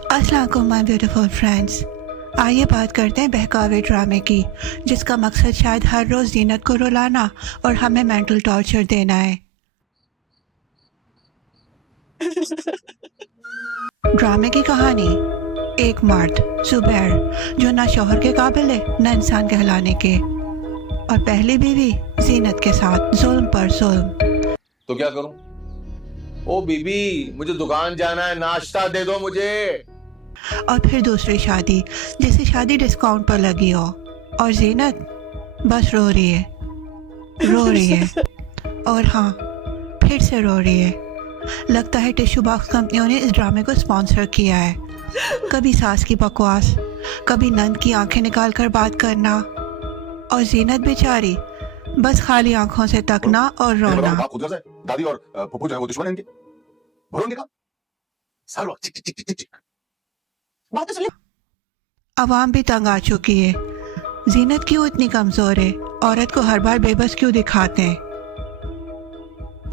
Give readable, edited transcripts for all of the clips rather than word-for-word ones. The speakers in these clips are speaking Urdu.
السلام علیکم مائی بیوٹیفل فرینڈس، آئیے بات کرتے ہیں بہکاوے ڈرامے کی، جس کا مقصد شاید ہر روز زینت کو رلانا اور ہمیں مینٹل ٹارچر دینا ہے۔ ڈرامے کی کہانی: ایک مرد زبیر جو نہ شوہر کے قابل ہے نہ انسان کہلانے کے، اور پہلی بیوی زینت کے ساتھ ظلم پر ظلم۔ تو کیا کروں؟ او بی بی، مجھے دکان جانا ہے، ناشتہ دے دو مجھے۔ اور پھر دوسری شادی، جسے شادی ڈسکاؤنٹ پر لگی ہو، اور زینت بس رو رہی ہے اور ہاں پھر سے رو رہی ہے۔ لگتا ہے ٹیشو باکس کمپنیوں نے اس ڈرامے کو اسپانسر کیا ہے۔ کبھی ساس کی بکواس، کبھی نند کی آنکھیں نکال کر بات کرنا، اور زینت بیچاری بس خالی آنکھوں سے تکنا اور رونا۔ دادی اور پھپھو جو ہے وہ دشمن ہیں ان کے، بھرو ان کے کام سالو چک چک چک چک چک بات تو سن لے۔ عوام بھی تنگ آ چکی ہے۔ زینت کیوں اتنی کمزور ہے؟ عورت کو ہر بار بے بس کیوں دکھاتے ہیں؟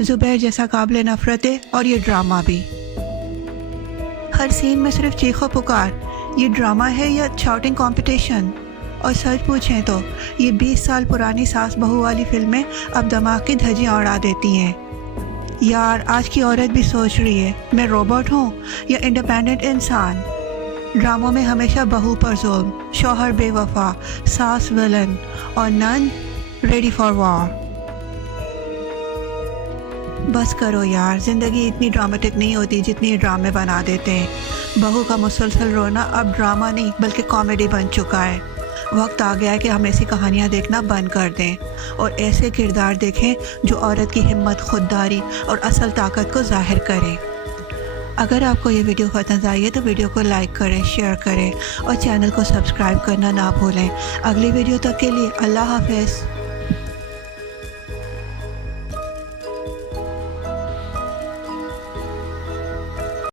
زبیر جیسا قابل نفرت ہے، اور یہ ڈرامہ بھی۔ ہر سین میں صرف چیخ و پکار۔ یہ ڈرامہ ہے یا شاؤٹنگ کمپٹیشن؟ اور سچ پوچھیں تو یہ 20 سال پرانی ساس بہو والی فلمیں اب دماغ کی دھجیاں اڑا دیتی ہیں۔ یار آج کی عورت بھی سوچ رہی ہے میں روبوٹ ہوں یا انڈیپینڈنٹ انسان۔ ڈراموں میں ہمیشہ بہو پر ظلم، شوہر بے وفا، ساس ولن، اور نند ریڈی فار وار۔ بس کرو یار، زندگی اتنی ڈرامٹک نہیں ہوتی جتنی ڈرامے بنا دیتے ہیں۔ بہو کا مسلسل رونا اب ڈرامہ نہیں بلکہ کامیڈی بن چکا ہے۔ وقت آ گیا ہے کہ ہم ایسی کہانیاں دیکھنا بند کر دیں اور ایسے کردار دیکھیں جو عورت کی ہمت، خودداری اور اصل طاقت کو ظاہر کریں۔ اگر آپ کو یہ ویڈیو پسند آئی ہے تو ویڈیو کو لائک کریں، شیئر کریں اور چینل کو سبسکرائب کرنا نہ بھولیں۔ اگلی ویڈیو تک کے لیے اللہ حافظ۔